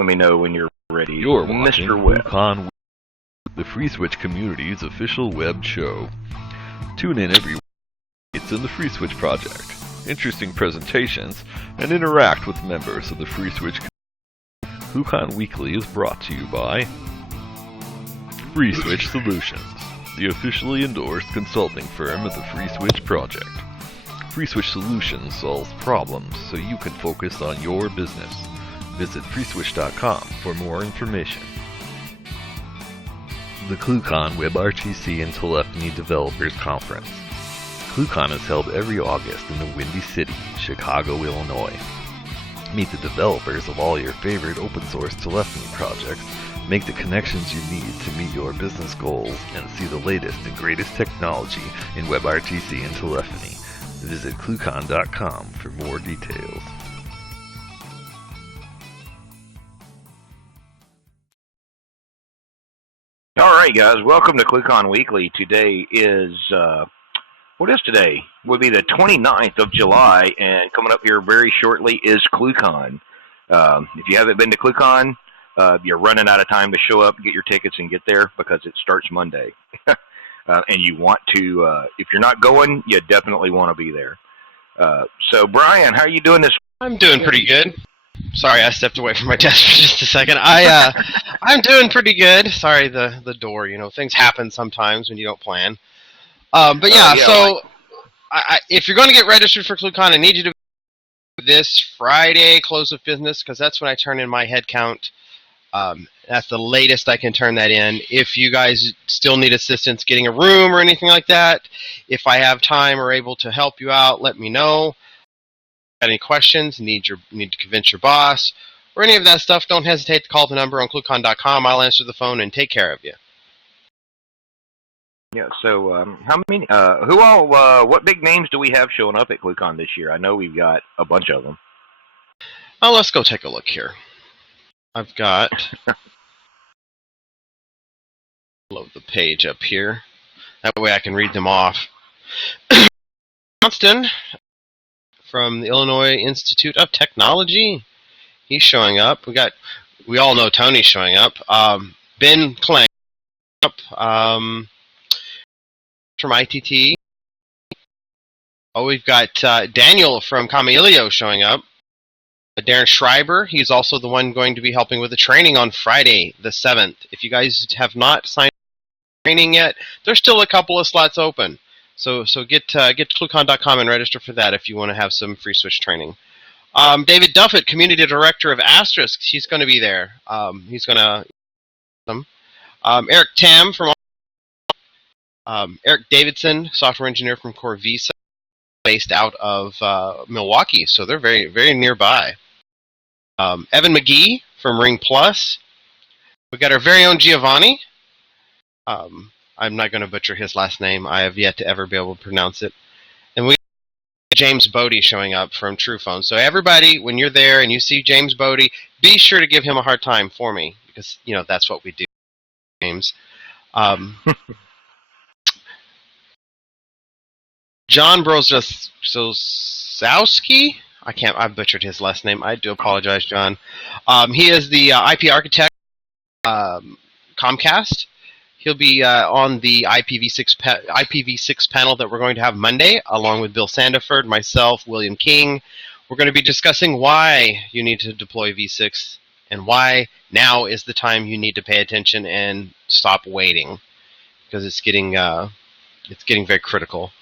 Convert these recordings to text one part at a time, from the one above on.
Let me know when you're ready. You're watching Mr. Webb. ClueCon, the Free Switch community's official web show. Tune in every week. It's in the Free Switch project. Interesting presentations, and interact with members of the Free Switch community. ClueCon Weekly is brought to you by Free Switch Solutions, the officially endorsed consulting firm of the Free Switch project. Free Switch Solutions solves problems so you can focus on your business. Visit freeswitch.com for more information. The ClueCon WebRTC and Telephony Developers Conference. ClueCon is held every August in the Windy City, Chicago, Illinois. Meet the developers of all your favorite open source telephony projects, make the connections you need to meet your business goals, and see the latest and greatest technology in WebRTC and telephony. Visit ClueCon.com for more details. All right, guys, welcome to ClueCon Weekly. Today is, what is today? Would be the 29th of July, and coming up here very shortly is ClueCon. If you haven't been to ClueCon, you're running out of time to show up, get your tickets, and get there because it starts Monday. And you want to, if you're not going, you definitely want to be there. So, Brian, how are you doing this? I'm doing pretty good. Sorry, I stepped away from my desk for just a second. I'm doing pretty good. Sorry, the door. You know, things happen sometimes when you don't plan. But yeah, so if you're going to get registered for ClueCon, I need you to be this Friday, close of business, because that's when I turn in my head count. That's the latest I can turn that in. If you guys still need assistance getting a room or anything like that, if I have time or able to help you out, let me know. Got any questions, need to convince your boss, or any of that stuff, don't hesitate to call the number on ClueCon.com. I'll answer the phone and take care of you. Yeah, so how many, what big names do we have showing up at ClueCon this year? I know we've got a bunch of them. Oh, let's go take a look here. I've got, load the page up here. That way I can read them off. Johnston from the Illinois Institute of Technology. He's showing up. We all know Tony's showing up. Ben Klang up from ITT. Oh, we've got Daniel from Camelio showing up. Darren Schreiber, he's also the one going to be helping with the training on Friday, the 7th. If you guys have not signed up for training yet, there's still a couple of slots open. So get to ClueCon.com and register for that if you want to have some free switch training. David Duffett, Community Director of Asterisk, he's going to be there. He's going to... Eric Tam from... Eric Davidson, Software Engineer from Corvisa, based out of Milwaukee, so they're very, very nearby. Evan McGee from Ring Plus. We've got our very own Giovanni. I'm not going to butcher his last name. I have yet to ever be able to pronounce it. And we have James Bodie showing up from TruePhone. So everybody, when you're there and you see James Bodie, be sure to give him a hard time for me, because, you know, that's what we do, James. John Brozowski. I've butchered his last name. I do apologize, John. He is the IP architect, Comcast. He'll be on the IPv6 panel that we're going to have Monday, along with Bill Sandiford, myself, William King. We're going to be discussing why you need to deploy v6 and why now is the time you need to pay attention and stop waiting, because it's getting very critical.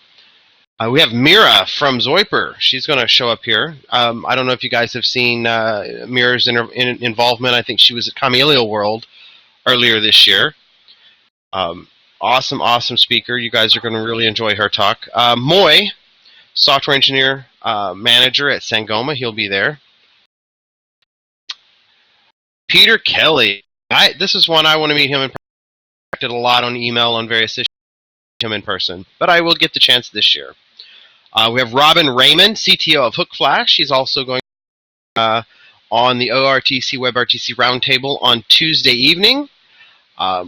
We have Mira from Zoiper. She's going to show up here. I don't know if you guys have seen Mira's involvement. I think she was at Camelio World earlier this year. Awesome speaker. You guys are going to really enjoy her talk. Moy, Software Engineer Manager at Sangoma. He'll be there. Peter Kelly. This is one I want to meet him in person. I acted a lot on email on various issues. Him in person, but I will get the chance this year. We have Robin Raymond, CTO of Hook Flash. He's also going on the ORTC WebRTC Roundtable on Tuesday evening.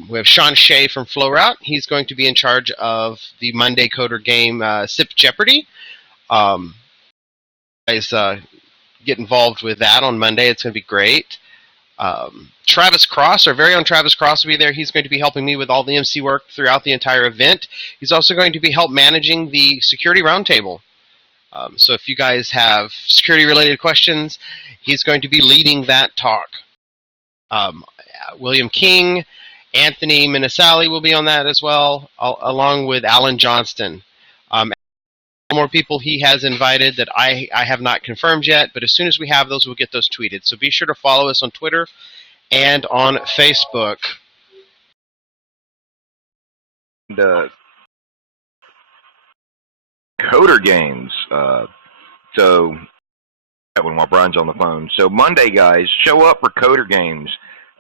We have Sean Shea from FlowRoute. He's going to be in charge of the Monday Coder game SIP Jeopardy. Guys, get involved with that on Monday. It's going to be great. Travis Cross, our very own Travis Cross, will be there. He's going to be helping me with all the MC work throughout the entire event. He's also going to be managing the security roundtable. So if you guys have security-related questions, he's going to be leading that talk. William King, Anthony Minisali will be on that as well, along with Alan Johnston. More people he has invited that I have not confirmed yet, but as soon as we have those, we'll get those tweeted. So be sure to follow us on Twitter and on Facebook. The Coder Games. So that one while Brian's on the phone. So Monday, guys, show up for Coder Games.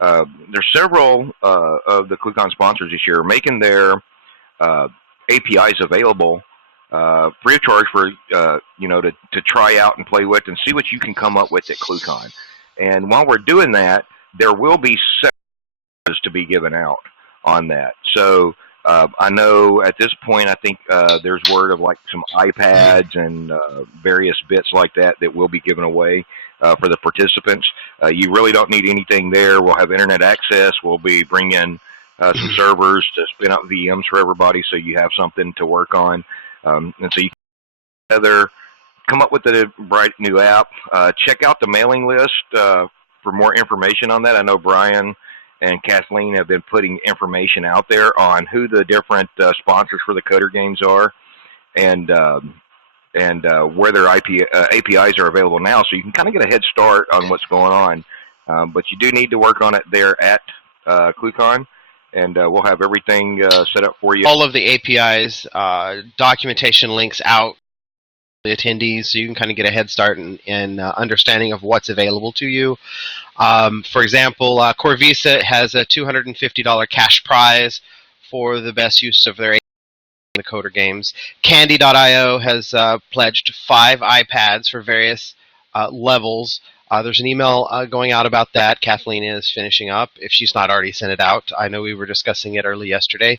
There's several of the ClueCon sponsors this year making their APIs available free of charge for to try out and play with and see what you can come up with at ClueCon. And while we're doing that, there will be sections to be given out on that. So I know at this point, I think there's word of like some iPads and various bits like that will be given away for the participants. You really don't need anything there. We'll have internet access. We'll be bringing some servers to spin up VMs for everybody, so you have something to work on. And so you can either come up with a bright new app. Check out the mailing list for more information on that. I know Brian and Kathleen have been putting information out there on who the different sponsors for the Coder Games are, and where their APIs are available now, so you can kind of get a head start on what's going on. But you do need to work on it there at ClueCon, and we'll have everything set up for you. All of the APIs, documentation links out the attendees, so you can kind of get a head start in understanding of what's available to you. For example, Corvisa has a $250 cash prize for the best use of their the Coder Games. Candy.io has pledged 5 iPads for various levels. There's an email going out about that. Kathleen is finishing up, if she's not already sent it out. I know we were discussing it early yesterday.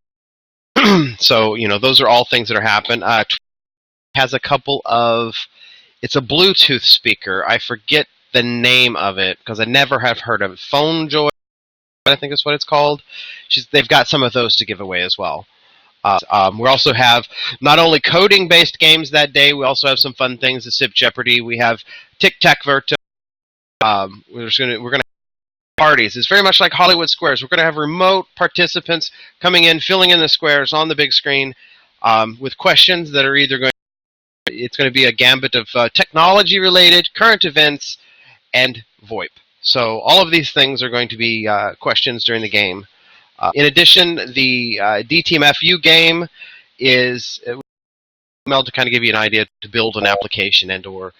So, those are all things that are happening. Has a couple of, it's a Bluetooth speaker. I forget the name of it because I never have heard of it. Phone Joy, I think is what it's called. They've got some of those to give away as well. We also have not only coding-based games that day, we also have some fun things, the Sip Jeopardy. We have Tic-Tac-Verto. We're going to have parties. It's very much like Hollywood Squares. We're going to have remote participants coming in, filling in the squares on the big screen with questions that are either it's going to be a gambit of technology-related, current events, and VoIP. So all of these things are going to be questions during the game. In addition, the DTMFU game is emailed to kind of give you an idea to build an application and or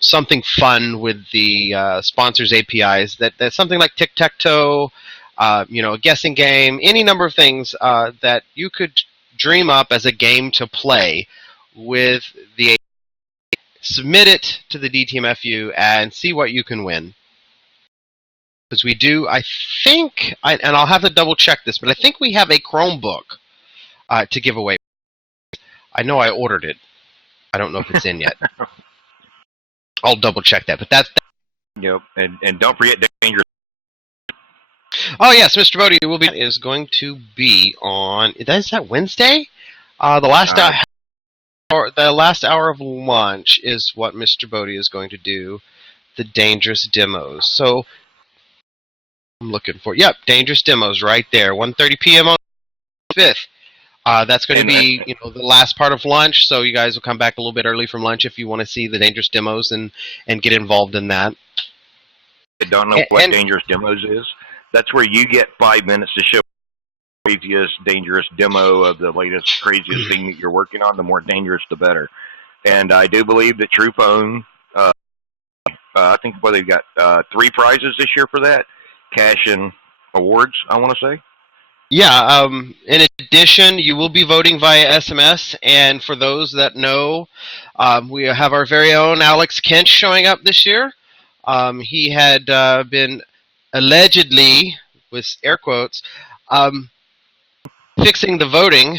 something fun with the sponsors' APIs. That's something like tic-tac-toe, a guessing game, any number of things that you could dream up as a game to play with the API. Submit it to the DTMFU and see what you can win. Because we do, I think, and I'll have to double check this, but I think we have a Chromebook to give away. I know I ordered it. I don't know if it's in yet. I'll double check that, but that's. Yep, and don't forget Dangerous. Oh yes, Mr. Bodie is going to be on. Is that Wednesday? The last hour of lunch is what Mr. Bodie is going to do. The Dangerous demos. So. I'm looking for, Dangerous Demos right there, 1:30 p.m. on the 5th. That's going to be, the last part of lunch, so you guys will come back a little bit early from lunch if you want to see the Dangerous Demos and get involved in that. I don't know what Dangerous Demos is. That's where you get 5 minutes to show the craziest dangerous demo of the latest, craziest thing that you're working on. The more dangerous, the better. And I do believe that TruePhone, I think they've got 3 prizes this year for that. Cash and awards, I want to say. Yeah, in addition, you will be voting via SMS, and for those that know, we have our very own Alex Kinch showing up this year. He had been allegedly, with air quotes, fixing the voting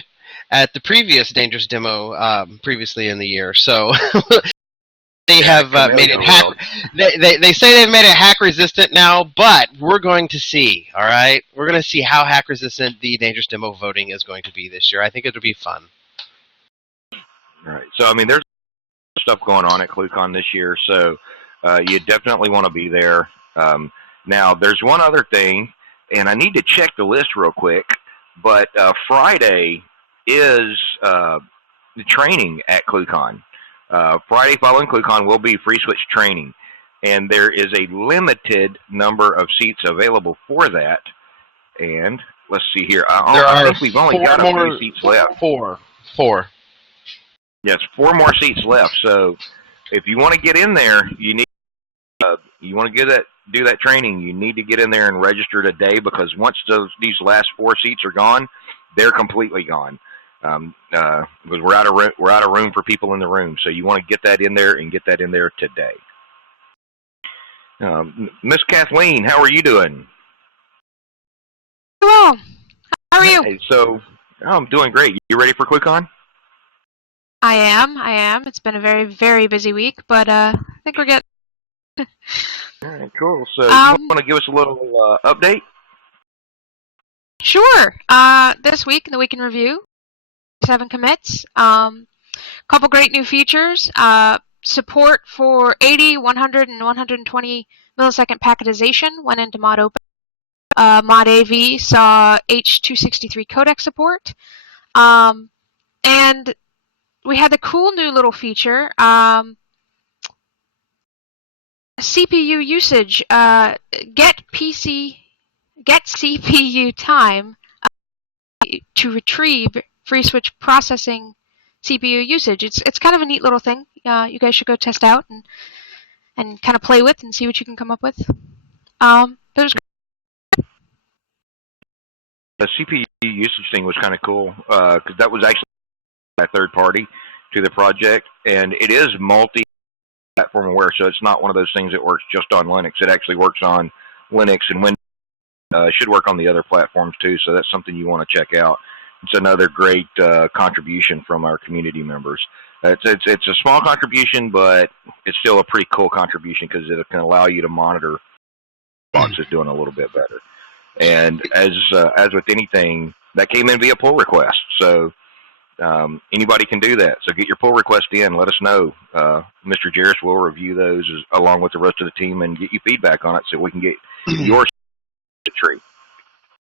at the previous Dangerous demo previously in the year. So they have made it hack. They say they've made it hack resistant now, but we're going to see. All right, we're going to see how hack resistant the dangerous demo voting is going to be this year. I think it'll be fun. All right. So I mean, there's stuff going on at ClueCon this year, so you definitely want to be there. Now, there's one other thing, and I need to check the list real quick. But Friday is the training at ClueCon. Friday following ClueCon will be Free Switch training, and there is a limited number of seats available for that. And let's see here. I think we've only got a few seats left. Four. Yes, 4 more seats left. So if you want to get in there, you want to do that training, you need to get in there and register today, because once these last 4 seats are gone, they're completely gone. Because we're out of room for people in the room. So you want to get that in there and get that in there today. Miss Kathleen, how are you doing? Well, how are you? Hey, so I'm doing great. You ready for ClueCon? I am. It's been a very, very busy week, but I think we're getting. All right, cool. So you want to give us a little update? Sure. This week in the Week in Review, 7 commits. Couple great new features. Support for 80, 100, and 120 millisecond packetization went into Mod Open. Mod AV saw H.263 codec support. And we had the cool new little feature, CPU usage, get CPU time to retrieve free switch processing CPU usage. It's kind of a neat little thing. You guys should go test out and kind of play with and see what you can come up with. But it was great. The CPU usage thing was kind of cool, because that was actually a third party to the project, and it is multi-platform aware, so it's not one of those things that works just on Linux. It actually works on Linux and Windows. It should work on the other platforms too, so that's something you want to check out. It's another great contribution from our community members. It's a small contribution, but it's still a pretty cool contribution, because it can allow you to monitor boxes doing a little bit better. And as with anything, that came in via pull request, so anybody can do that. So get your pull request in. Let us know. Mr. Jarris will review those along with the rest of the team and get you feedback on it, so we can get your tree.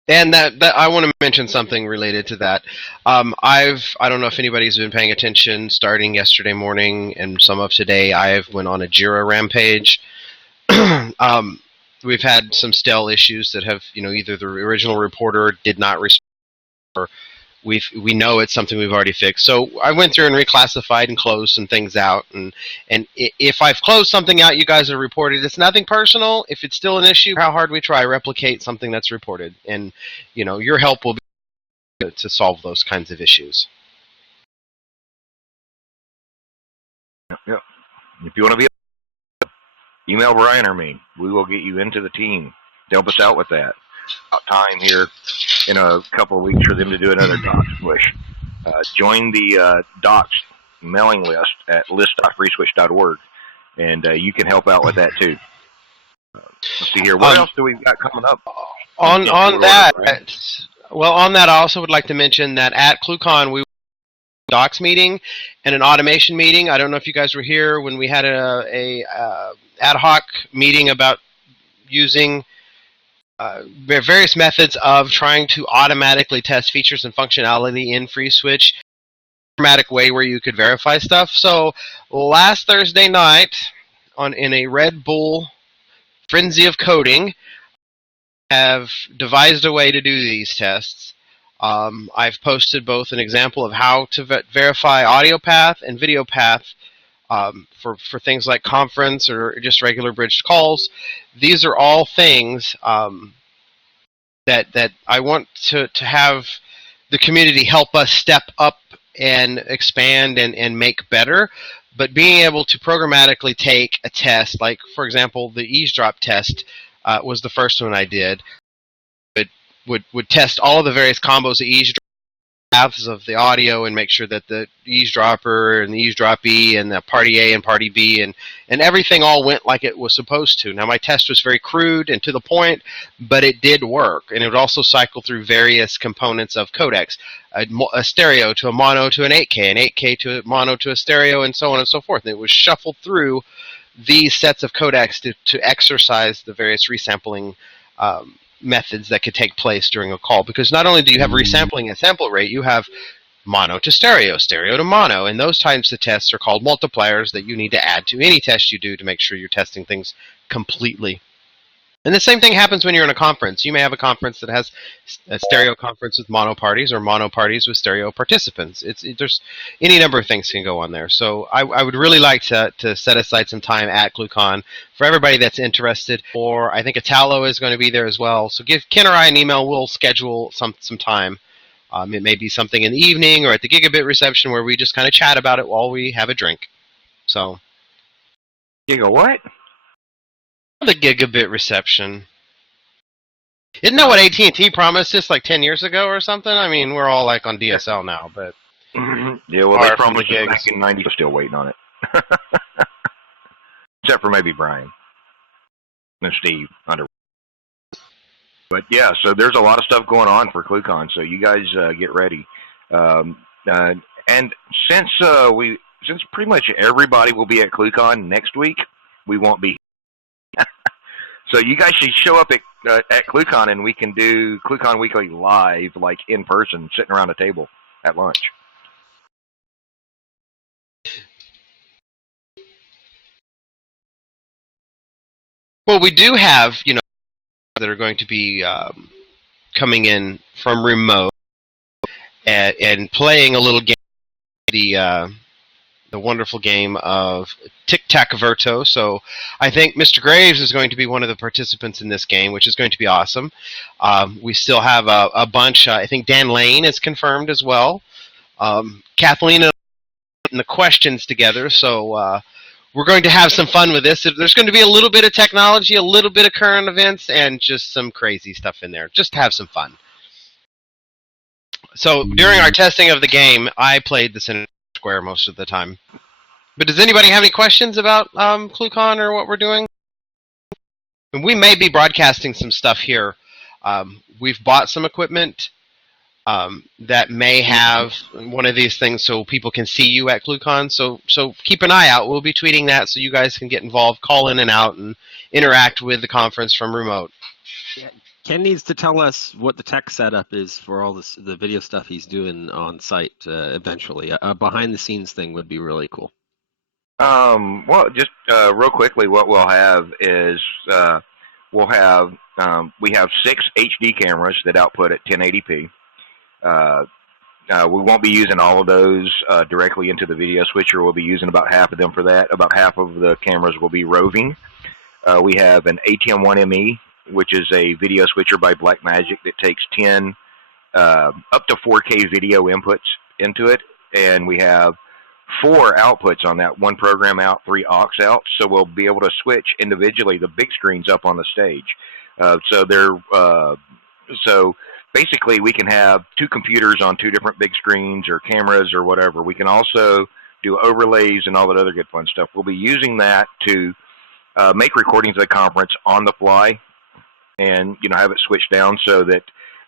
And that I want to mention something related to that. I don't know if anybody's been paying attention. Starting yesterday morning and some of today, I've went on a Jira rampage. We've had some stale issues that have, either the original reporter did not respond, or we know it's something we've already fixed. So I went through and reclassified and closed some things out. And if I've closed something out, you guys have reported. It's nothing personal. If it's still an issue, how hard we try replicate something that's reported. And, your help will be to solve those kinds of issues. Yep. If you want to be, email Brian or me. We will get you into the team to help us out with that. Time here in a couple of weeks for them to do another docs push. Join the docs mailing list at list.freeswitch.org, and you can help out with that too. Let's see here. What else do we got coming up? On that, I also would like to mention that at ClueCon we docs meeting and an automation meeting. I don't know if you guys were here when we had a ad hoc meeting about using various methods of trying to automatically test features and functionality in FreeSwitch, automatic way where you could verify stuff. So last Thursday night, in a Red Bull frenzy of coding, have devised a way to do these tests. I've posted both an example of how to verify audio path and video path for things like conference or just regular bridged calls. These are all things that I want to have the community help us step up and expand and make better. But being able to programmatically take a test, like, for example, the eavesdrop test was the first one I did. It would test all of the various combos of eavesdrop paths of the audio and make sure that the eavesdropper and the eavesdroppee and the party A and party B and everything all went like it was supposed to. Now, my test was very crude and to the point, but it did work. And it would also cycle through various components of codecs, a stereo to a mono to an 8K, an 8K to a mono to a stereo, and so on and so forth. And it was shuffled through these sets of codecs to exercise the various resampling methods that could take place during a call, because not only do you have resampling and sample rate, you have mono to stereo, stereo to mono, and those types of tests are called multipliers that you need to add to any test you do to make sure you're testing things completely. And the same thing happens when you're in a conference. You may have a conference that has a stereo conference with mono parties or mono parties with stereo participants. There's any number of things can go on there. So I would really like to set aside some time at ClueCon for everybody that's interested. Or I think Italo is going to be there as well. So give Ken or I an email. We'll schedule some time. It may be something in the evening or at the Gigabit reception where we just kind of chat about it while we have a drink. So. Giga what? The Gigabit reception. Isn't that what AT&T promised us like 10 years ago or something? I mean, we're all like on DSL now, but... Yeah, well, they promised it back in 90. We're still waiting on it. Except for maybe Brian. And Steve. But yeah, so there's a lot of stuff going on for ClueCon, so you guys get ready. And since pretty much everybody will be at ClueCon next week, we won't be. So you guys should show up at ClueCon, and we can do ClueCon Weekly live, like in person, sitting around a table at lunch. Well, we do have, that are going to be coming in from remote and playing a little game, the wonderful game of Tic-Tac-Verto. So I think Mr. Graves is going to be one of the participants in this game, which is going to be awesome. We still have a bunch. I think Dan Lane is confirmed as well. Kathleen and the questions together. So we're going to have some fun with this. There's going to be a little bit of technology, a little bit of current events, and just some crazy stuff in there. Just to have some fun. So during our testing of the game, I played the Center Square most of the time. But does anybody have any questions about ClueCon or what we're doing? And we may be broadcasting some stuff here. We've bought some equipment that may have one of these things so people can see you at ClueCon. So keep an eye out. We'll be tweeting that so you guys can get involved, call in and out, and interact with the conference from remote. Yeah, Ken needs to tell us what the tech setup is for all the video stuff he's doing on site eventually. A behind-the-scenes thing would be really cool. Well, just real quickly, what we'll have is we have 6 HD cameras that output at 1080p. We won't be using all of those directly into the video switcher. We'll be using about half of them for that. About half of the cameras will be roving. We have an ATM1ME, which is a video switcher by Blackmagic that takes 10 up to 4K video inputs into it, and we have 4 outputs on that, 1 program out, 3 aux outs, so we'll be able to switch individually the big screens up on the stage. So basically we can have 2 computers on 2 different big screens or cameras or whatever. We can also do overlays and all that other good fun stuff. We'll be using that to make recordings of the conference on the fly and have it switched down so that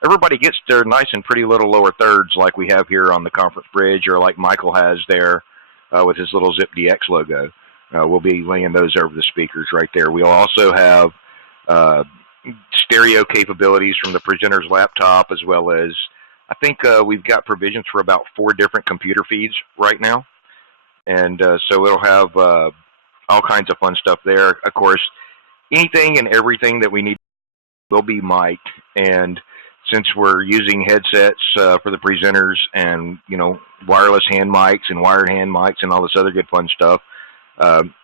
everybody gets their nice and pretty little lower thirds like we have here on the conference bridge, or like Michael has there with his little Zip DX logo. We'll be laying those over the speakers right there. We'll also have stereo capabilities from the presenter's laptop, as well as I think we've got provisions for about 4 different computer feeds right now. And so it'll have all kinds of fun stuff there. Of course, anything and everything that we need will be mic'd, and since we're using headsets for the presenters and, wireless hand mics and wired hand mics and all this other good fun stuff,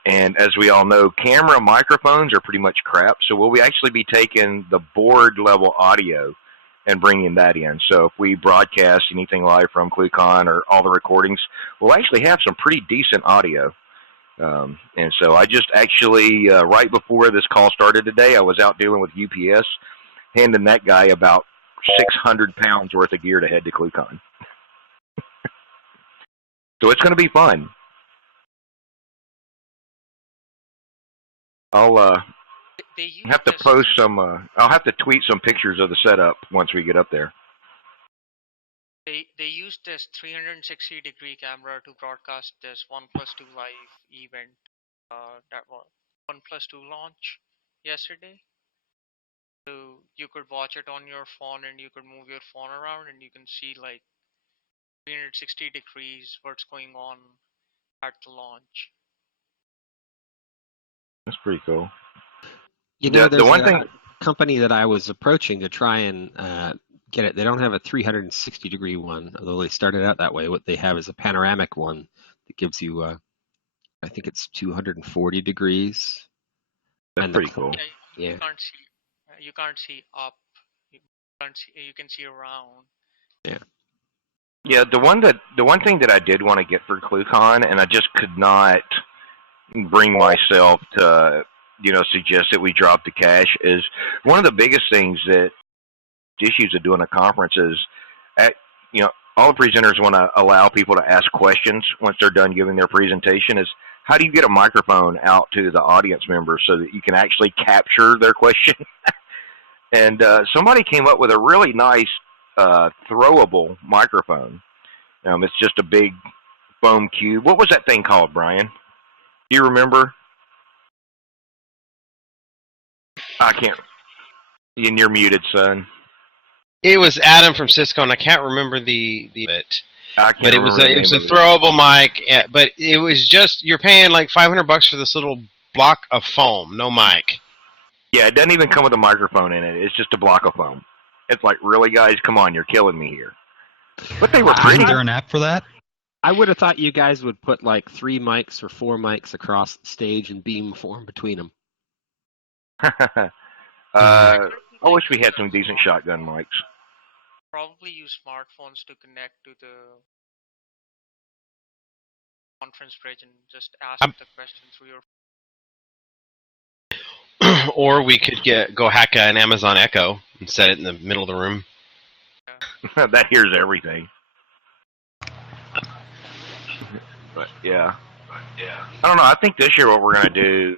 and as we all know, camera microphones are pretty much crap, so we'll actually be taking the board level audio and bringing that in. So if we broadcast anything live from ClueCon or all the recordings, we'll actually have some pretty decent audio. And so I just actually, right before this call started today, I was out dealing with UPS, handing that guy about 600 pounds worth of gear to head to ClueCon. So it's going to be fun. I'll They use have to this. post some. I'll have to tweet some pictures of the setup once we get up there. They use this 360-degree camera to broadcast this 1+2 live event. That was 1+2 launch yesterday. So you could watch it on your phone, and you could move your phone around, and you can see like 360 degrees what's going on at the launch. That's pretty cool. You know, The there's one a thing. company that I was approaching to try and get it. They don't have a 360-degree one, although they started out that way. What they have is a panoramic one that gives you, I think it's 240 degrees. That's And pretty cool. Yeah, Yeah. you can't see up. You can see around. Yeah. Yeah, the one thing that I did want to get for ClueCon, and I just could not bring myself to suggest that we drop the cash, is one of the biggest things that issues of doing a conference is, at all the presenters want to allow people to ask questions once they're done giving their presentation. Is how do you get a microphone out to the audience members so that you can actually capture their question? And somebody came up with a really nice throwable microphone. It's just a big foam cube. What was that thing called, Brian? Do you remember? I can't. And you're muted, son. It was Adam from Cisco, and I can't remember the bit. I can't But it was a throwable mic. But it was just you're paying like $500 for this little block of foam, no mic. Yeah, it doesn't even come with a microphone in it. It's just a block of foam. It's like, really, guys? Come on, you're killing me here. But they were pretty. Isn't there an app for that? I would have thought you guys would put like 3 mics or 4 mics across the stage and beam form between them. I wish we had some decent shotgun mics. Probably use smartphones to connect to the conference bridge and just ask the question through your. Or we could go hack an Amazon Echo and set it in the middle of the room. That hears everything. But yeah. I don't know. I think this year what we're going to do,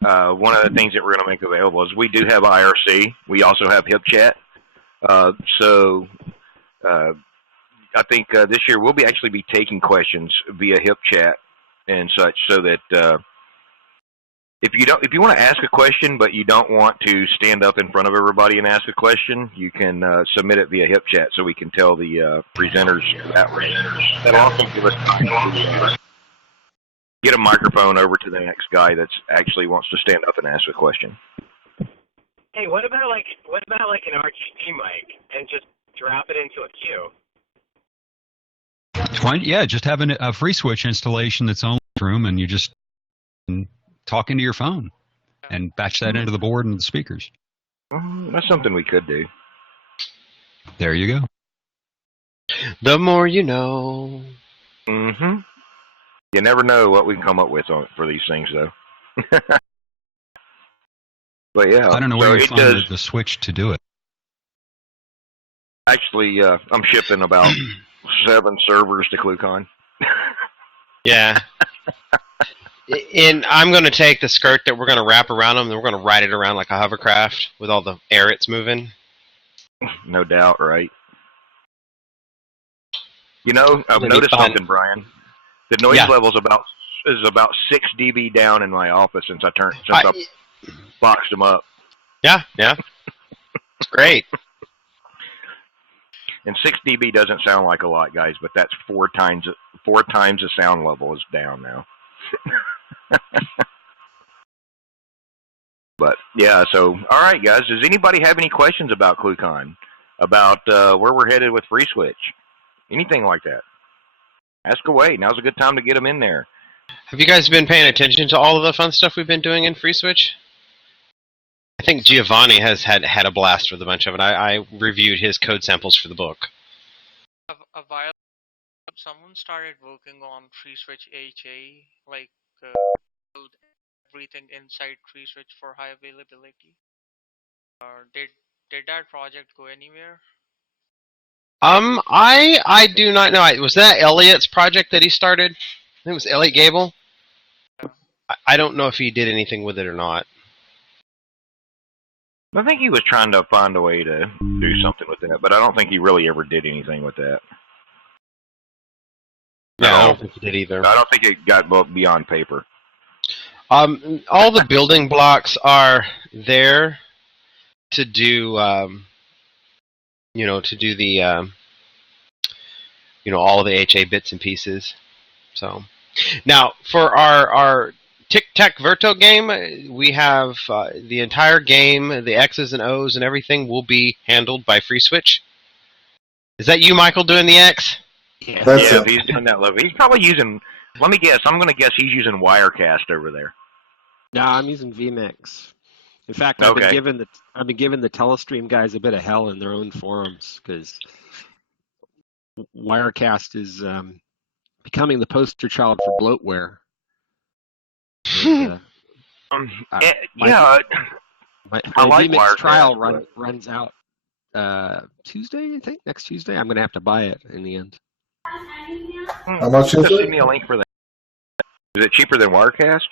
one of the things that we're going to make available is we do have IRC. We also have HipChat. So I think this year we'll actually be taking questions via HipChat and such, so that if you want to ask a question but you don't want to stand up in front of everybody and ask a question, you can submit it via HipChat so we can tell the presenters that way. That'll also give us time to get a microphone over to the next guy that actually wants to stand up and ask a question. Hey, what about like an RGB mic and just drop it into a queue? Yeah, just having a free switch installation that's on the room, and you just talk into your phone and batch that into the board and the speakers. That's something we could do. There you go. The more you know. Mm-hmm. You never know what we can come up with for these things, though. But yeah, I don't know where you find the switch to do it. Actually, I'm shipping about 7 servers to ClueCon. Yeah. And I'm going to take the skirt that we're going to wrap around them, and we're going to ride it around like a hovercraft with all the air it's moving. No doubt, right? I've noticed something, Brian. The noise level is about 6 dB down in my office since I boxed them up. Yeah. It's great. And 6 dB doesn't sound like a lot, guys, but that's 4 times the sound level is down now. But yeah, so all right, guys. Does anybody have any questions about ClueCon, about where we're headed with FreeSwitch, anything like that? Ask away. Now's a good time to get them in there. Have you guys been paying attention to all of the fun stuff we've been doing in FreeSwitch? I think Giovanni has had a blast with a bunch of it. I reviewed his code samples for the book. A while someone started working on FreeSwitch HA, like build everything inside FreeSwitch for high availability. Did that project go anywhere? I do not know. Was that Elliot's project that he started? I think it was Elliot Gable. I don't know if he did anything with it or not. I think he was trying to find a way to do something with that, but I don't think he really ever did anything with that. Yeah, I don't think he did either. I don't think it got beyond paper. All the building blocks are there to do, to do the, all of the HA bits and pieces. So, now for our Tic Tac Verto game, we have the entire game, the X's and O's and everything will be handled by FreeSwitch. Is that you, Michael, doing the X? Yeah, he's doing that level. He's probably using. Let me guess. I'm going to guess he's using Wirecast over there. No, I'm using vMix. In fact, I've been giving the Telestream guys a bit of hell in their own forums because Wirecast is becoming the poster child for bloatware. And, I my like vMix Wirecast trial runs out Tuesday, I think. Next Tuesday, I'm going to have to buy it in the end. How much is it? Send me a link for that. Is it cheaper than Wirecast?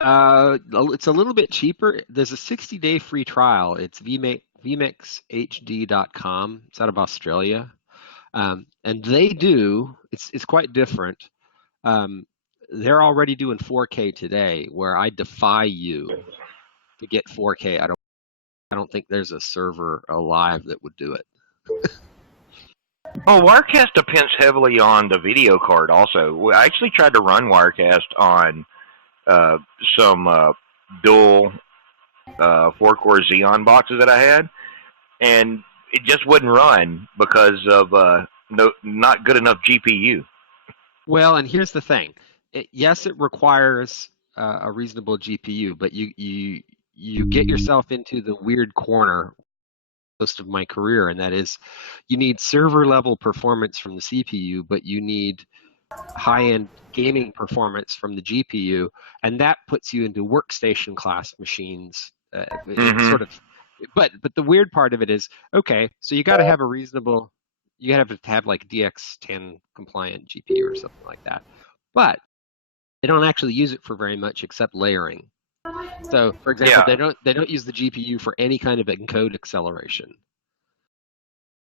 It's a little bit cheaper. There's a 60-day free trial. It's vmixhd.com. It's out of Australia, and they do. It's quite different. They're already doing 4K today, where I defy you to get 4K. I don't think there's a server alive that would do it. Well, Wirecast depends heavily on the video card also. I actually tried to run Wirecast on some dual 4-core Xeon boxes that I had, and it just wouldn't run because of not good enough GPU. Well, and here's the thing. Yes, it requires a reasonable GPU, but you get yourself into the weird corner most of my career, and that is you need server level performance from the CPU, but you need high-end gaming performance from the GPU, and that puts you into workstation class machines. Sort of, but the weird part of it is, okay, so you got to have a reasonable, you got to have like DX10 compliant GPU or something like that, but they don't actually use it for very much except layering. So, for example, they don't use the GPU for any kind of encode acceleration.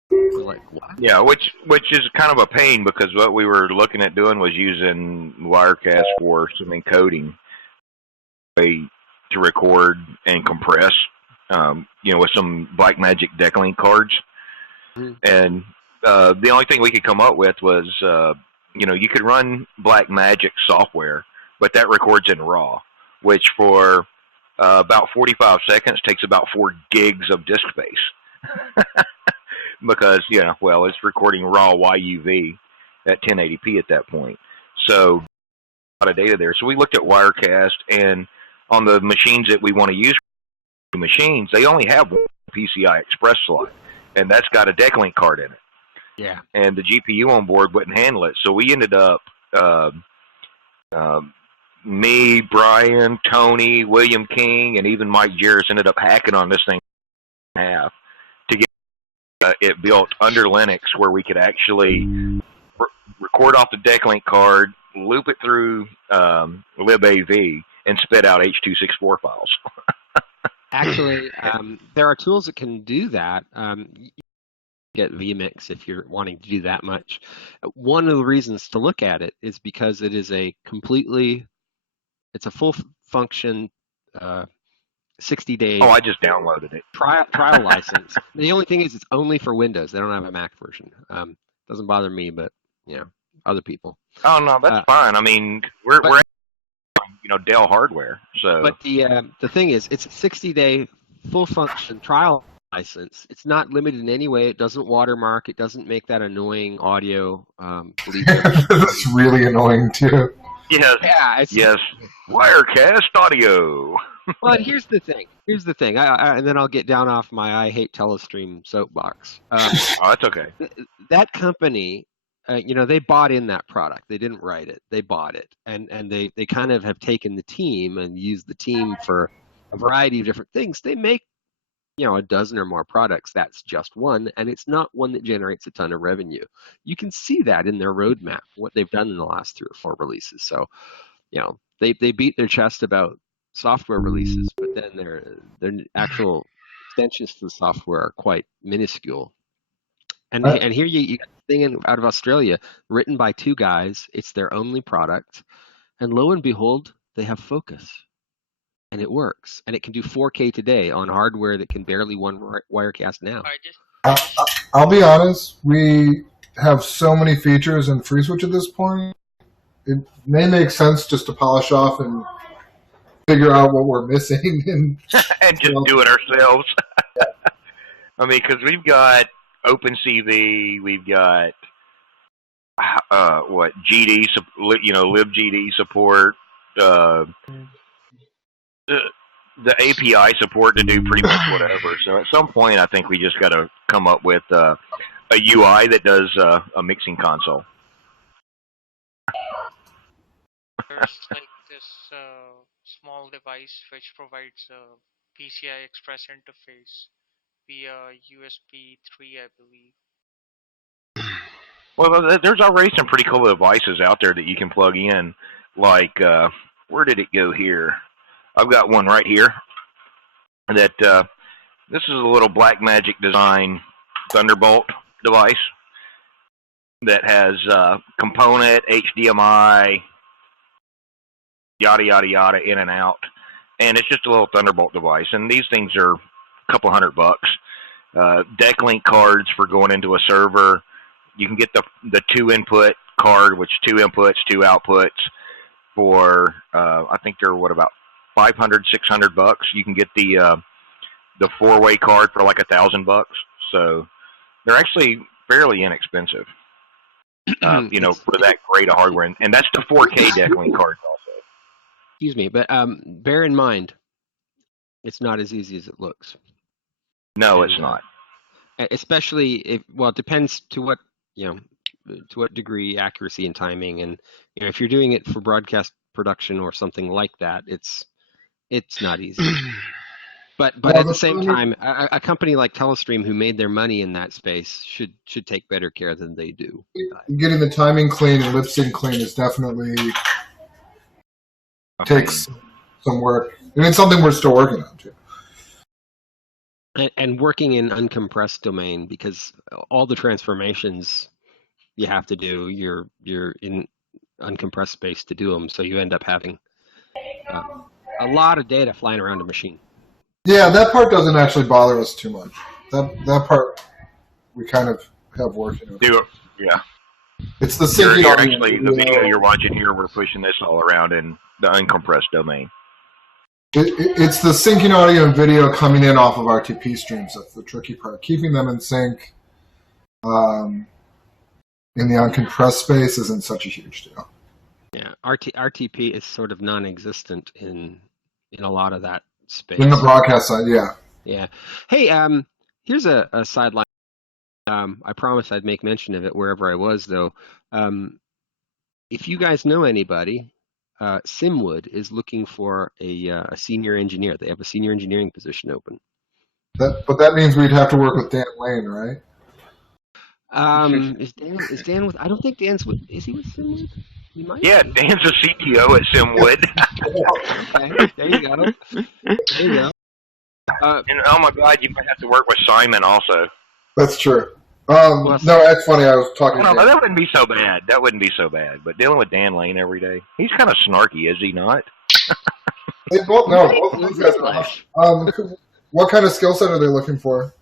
We're like, what? Yeah, which is kind of a pain because what we were looking at doing was using Wirecast for some encoding, to record and compress, with some Blackmagic Decklink cards. And the only thing we could come up with was, you could run Blackmagic software, but that records in RAW, which for about 45 seconds takes about 4 gigs of disk space. Because, it's recording raw YUV at 1080p at that point. So, a lot of data there. So we looked at Wirecast, and on the machines that we want to use for machines, they only have one PCI Express slot, and that's got a Decklink card in it. Yeah. And the GPU on board wouldn't handle it. So we ended up, me, Brian, Tony, William King, and even Mike Jarris ended up hacking on this thing in half to get it built under Linux, where we could actually record off the Decklink card, loop it through libav, and spit out H.264 files. Actually, there are tools that can do that. You get vMix if you're wanting to do that much. One of the reasons to look at it is because it is it's a full function 60-day. Oh, I just downloaded it. Trial license. The only thing is it's only for Windows. They don't have a Mac version. Doesn't bother me, but other people. Oh no, that's fine. I mean, we're Dell hardware. So. But the thing is, it's a 60-day full function trial license. It's not limited in any way. It doesn't watermark. It doesn't make that annoying audio. That's really annoying too. Yes. Yeah. Yes. Wirecast audio. Well, and here's the thing. And then I'll get down off my I hate Telestream soapbox. Oh, that's okay. That company, they bought in that product. They didn't write it. They bought it, and they kind of have taken the team and used the team for a variety of different things. They make a dozen or more products, that's just one, and it's not one that generates a ton of revenue. You can see that in their roadmap, what they've done in the last 3 or 4 releases. So, they beat their chest about software releases, but then their actual extensions to the software are quite minuscule. And here you got a thing out of Australia, written by 2 guys. It's their only product, and lo and behold, they have focus. And it works, and it can do 4K today on hardware that can barely Wirecast now. I'll be honest, we have so many features in FreeSwitch at this point. It may make sense just to polish off and figure out what we're missing and just do it ourselves. I mean, because we've got OpenCV, we've got GD, libGD support. The API support to do pretty much whatever. So at some point, I think we just got to come up with a UI that does a mixing console. There's like this small device which provides a PCI Express interface via USB 3, I believe. Well, there's already some pretty cool devices out there that you can plug in. Like, where did it go here? I've got one right here that this is a little Blackmagic design Thunderbolt device that has component, HDMI, yada, yada, yada, in and out. And it's just a little Thunderbolt device. And these things are a couple $100. Decklink cards for going into a server. You can get the 2-input card, which 2 inputs, 2 outputs for, I think they're, about $500, $600. You can get the 4-way card for like $1,000. So they're actually fairly inexpensive, for that great of hardware. And that's the 4K Decklink cards also. Excuse me, but bear in mind, it's not as easy as it looks. No, it's not. Especially it depends to what, to what degree accuracy and timing. And, if you're doing it for broadcast production or something like that, it's not easy. But at the same time, a company like Telestream, who made their money in that space, should take better care than they do. Getting the timing clean and lip sync clean is definitely takes some work, and it's something we're still working on too. And working in uncompressed domain, because all the transformations you have to do, you're in uncompressed space to do them, so you end up having a lot of data flying around a machine. Yeah, that part doesn't actually bother us too much. That part we kind of have working on. Yeah. It's the syncing actually the video you're watching here. We're pushing this all around in the uncompressed domain. It's the syncing audio and video coming in off of RTP streams. That's the tricky part. Keeping them in sync in the uncompressed space isn't such a huge deal. Yeah, RTP is sort of non-existent in a lot of that space. In the broadcast side, yeah. Yeah. Hey, here's a sideline. I promised I'd make mention of it wherever I was, though. If you guys know anybody, Simwood is looking for a senior engineer. They have a senior engineering position open. But that means we'd have to work with Dan Lane, right? Is Dan with? I don't think Dan's with. Is he with Simwood? He might. Yeah, be. Dan's a CTO at Simwood. Okay, there you go. There you go. And oh my God, you might have to work with Simon also. That's true. No, that's funny. I was talking. No, that wouldn't be so bad. That wouldn't be so bad. But dealing with Dan Lane every day, he's kind of snarky, is he not? They both of these guys are. What kind of skill set are they looking for?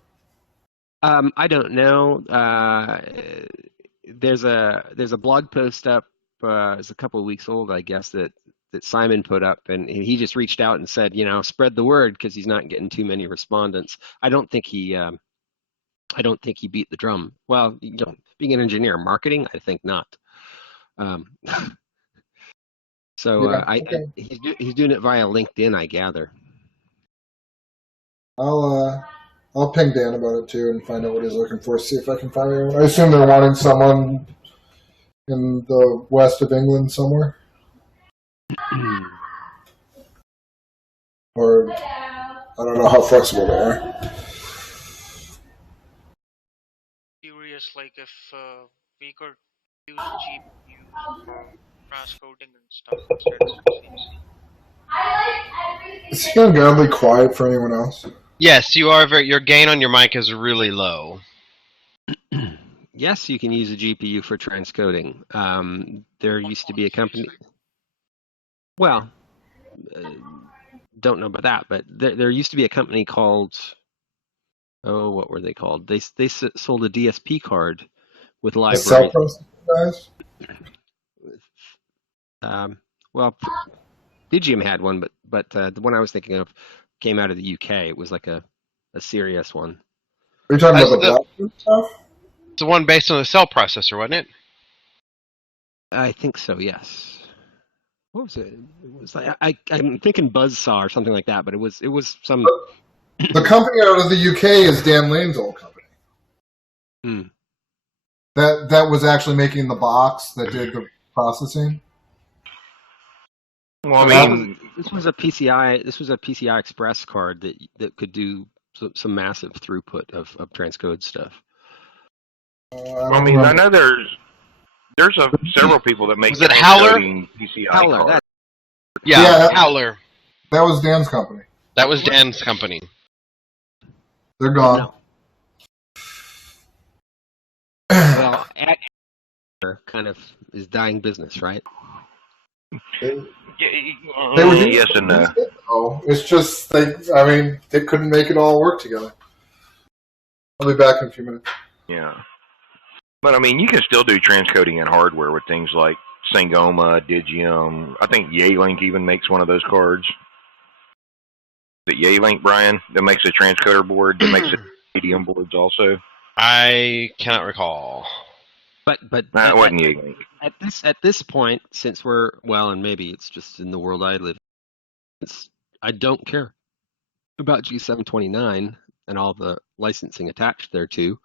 I don't know. There's a blog post up. It's a couple of weeks old, I guess, that Simon put up, and he just reached out and said, spread the word, because he's not getting too many respondents. I don't think he beat the drum. Well, being an engineer, marketing, I think not. He's doing it via LinkedIn, I gather. I'll ping Dan about it too and find out what he's looking for. See if I can find anyone. I assume they're wanting someone in the west of England somewhere. Or I don't know how flexible they are. if we could use GPUs for transcoding and stuff instead of CPU. Is he ungodly quiet for anyone else? Yes, you are your gain on your mic is really low. Yes, you can use a GPU for transcoding. There used to be a company. Well, don't know about that, but there used to be a company called. Oh, what were they called? They sold a DSP card with The cell libraries. processing guys? Well, Digium had one, but the one I was thinking of came out of the UK. It was like a serious one. Are you talking about the Blackfoot stuff? It's the one based on the cell processor, wasn't it? I think so. Yes. What was it? It was like I'm thinking Buzzsaw or something like that, but it was some. The company out of the UK is Dan Lane's old company. Hmm. That was actually making the box that did the processing. Well, I mean, this was a PCI. This was a PCI Express card that could do some massive throughput of transcode stuff. I mean, I know there's several people that make Was it Howler? PCI Howler, cards. Yeah, Howler. That was Dan's company. That was Dan's company. They're gone. No. Well, Actor kind of is dying business, right? They were Yes and no. Oh, it's just they couldn't make it all work together. I'll be back in a few minutes. Yeah. But, I mean, you can still do transcoding in hardware with things like Sangoma, Digium. I think Yealink even makes one of those cards. The Yealink, Brian, that makes a transcoder board, that makes it medium boards also. I cannot recall. But That wasn't Yealink. At this point, since we're and maybe it's just in the world I live in, I don't care about G729 and all the licensing attached thereto.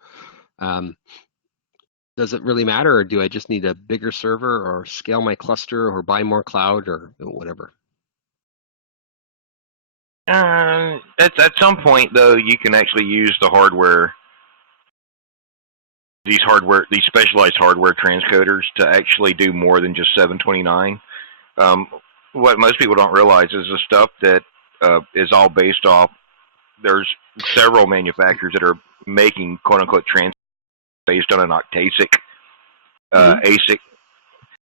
Does it really matter, or do I just need a bigger server, or scale my cluster, or buy more cloud, or whatever? At some point, though, you can actually use the hardware, these specialized hardware transcoders to actually do more than just 729. What most people don't realize is the stuff that is all based off. There's several manufacturers that are making quote-unquote transcoders based on an octasic ASIC,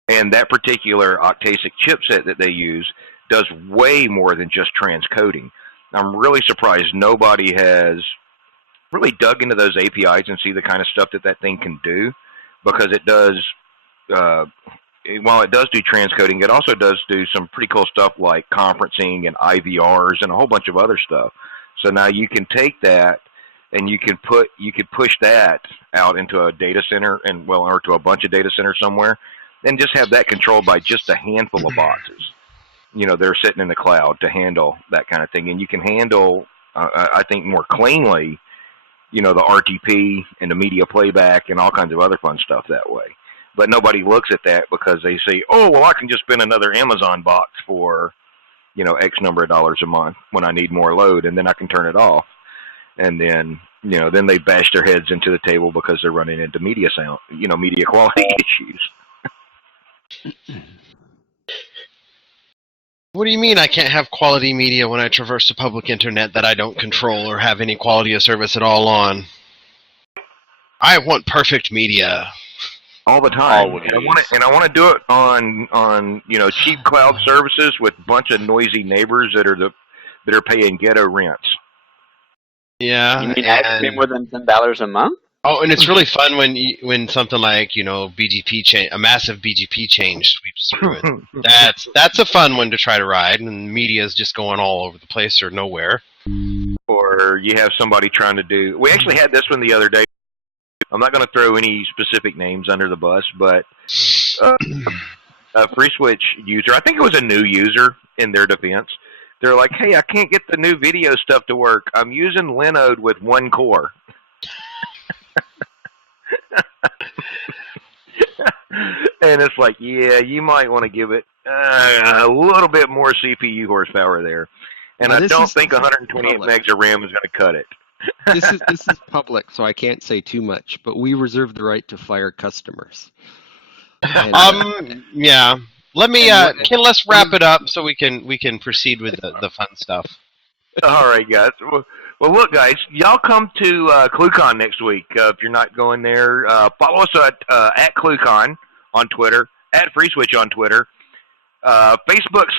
and that particular octasic chipset that they use does way more than just transcoding. I'm really surprised nobody has really dug into those APIs and see the kind of stuff that thing can do, because it does, while it does do transcoding, it also does do some pretty cool stuff like conferencing and IVRs and a whole bunch of other stuff. So now you can take that and you could push that out into a data center or to a bunch of data centers somewhere, and just have that controlled by just a handful of boxes. They're sitting in the cloud to handle that kind of thing, and you can handle, I think, more cleanly, the RTP and the media playback and all kinds of other fun stuff that way. But nobody looks at that because they say, oh, well, I can just spend another Amazon box for, X number of dollars a month when I need more load, and then I can turn it off. And then, then they bash their heads into the table because they're running into media quality issues. What do you mean I can't have quality media when I traverse the public internet that I don't control or have any quality of service at all on? I want perfect media. All the time. Always. And I want to do it on cheap cloud services with a bunch of noisy neighbors that are paying ghetto rents. Yeah. You mean I have to pay more than $10 a month? Oh, and it's really fun when something like BGP change, a massive BGP change sweeps through it. That's a fun one to try to ride, and media is just going all over the place or nowhere. Or you have somebody trying to do. We actually had this one the other day. I'm not going to throw any specific names under the bus, but a FreeSwitch user, I think it was a new user in their defense. They're like, hey, I can't get the new video stuff to work. I'm using Linode with one core. And it's like, yeah, you might want to give it a little bit more CPU horsepower there. And I don't think 128 megs of RAM is going to cut it. This is public, so I can't say too much. But we reserve the right to fire customers. And, yeah. Let me. Let's wrap it up so we can proceed with the fun stuff. All right, guys. Well, look, guys, y'all come to ClueCon next week. If you're not going there, follow us at ClueCon on Twitter, at FreeSwitch on Twitter, Facebook /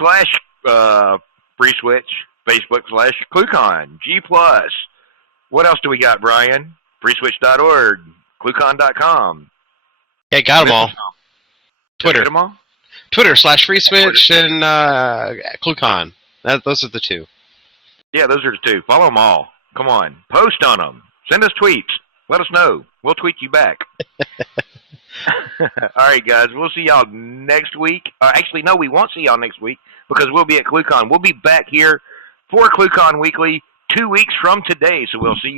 FreeSwitch, Facebook / ClueCon, G+. What else do we got, Brian? FreeSwitch.org, ClueCon.com. Yeah, got them all. Twitter. Get them all? Twitter / FreeSwitch and ClueCon. Those are the two. Yeah, those are the two. Follow them all. Come on. Post on them. Send us tweets. Let us know. We'll tweet you back. All right, guys. We'll see y'all next week. Actually, no, we won't see y'all next week because we'll be at ClueCon. We'll be back here for ClueCon Weekly 2 weeks from today, so we'll see you